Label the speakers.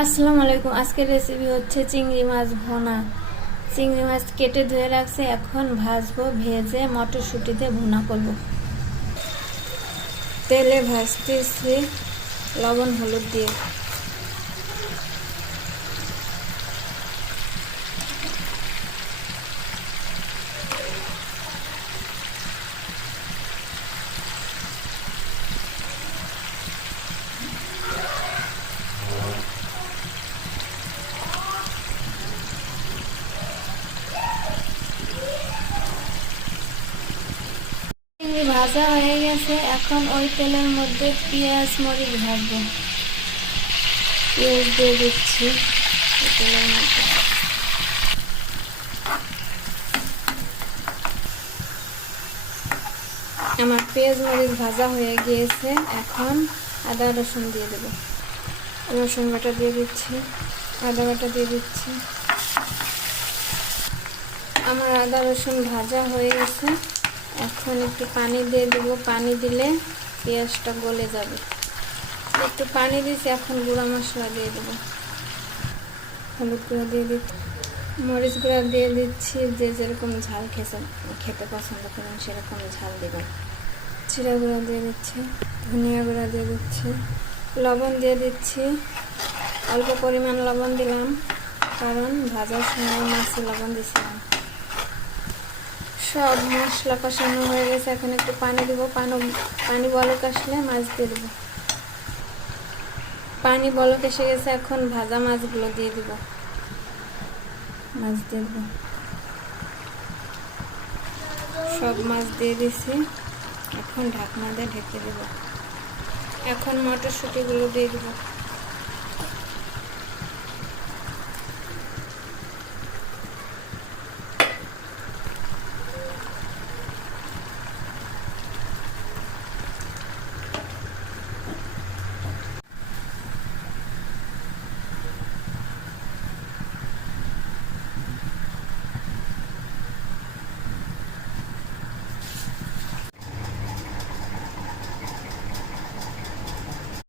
Speaker 1: আসসালামু আলাইকুম। আজকের রেসিপি হচ্ছে চিংড়ি মাছ ভোনা। চিংড়ি মাছ কেটে ধুয়ে রাখছে। এখন ভাজবো, ভেজে মটরশুঁটিতে ভোনা করব। তেলে ভাজতেছি লবণ, হলুদ দিয়ে। চিংড়ি ভাজা হয়ে গেছে, এখন ওই তেলের মধ্যে পেঁয়াজ, মরিচ ভাজবো। পেঁয়াজ দিয়ে দিচ্ছি তেলের মধ্যে। আমার পেঁয়াজ, মরিচ ভাজা হয়ে গিয়েছে, এখন আদা, রসুন দিয়ে দেবো। রসুন বাটা দিয়ে দিচ্ছি, আদা বাটা দিয়ে দিচ্ছি। আমার আদা, রসুন ভাজা হয়ে গেছে। এখন একটু পানি দিয়ে দেব। পানি দিলে পেঁয়াজটা গলে যাবে। একটু পানি দিয়েছি, এখন গুঁড়া মশলা দিয়ে দেবো। হলুদ গুঁড়া দিয়ে দিচ্ছি। মরিচ গুঁড়া দিয়ে দিচ্ছি। যে যেরকম ঝাল খেতে খেতে পছন্দ করেন, সেরকম ঝাল দেবেন। জিরা গুঁড়া দিয়ে দিচ্ছি, ধনিয়া গুঁড়া দিয়ে দিচ্ছি, লবণ দিয়ে দিচ্ছি। অল্প পরিমাণ লবণ দিলাম, কারণ ভাজার সময় মাছে লবণ দিছিলাম। সব মশলা কষানো হয়ে গেছে। এখন একটু পানি দিব। পানি পানি বলক আসলে মাছ দিয়ে দেবো। পানি বলক এসে গেছে, এখন ভাজা মাছগুলো দিয়ে দিব। মাছ দিয়ে দেবো। সব মাছ দিয়ে দিছি। এখন ঢাকনা দিয়ে ঢেকে দেবো। এখন মটরশুঁটিগুলো দিয়ে দেবো।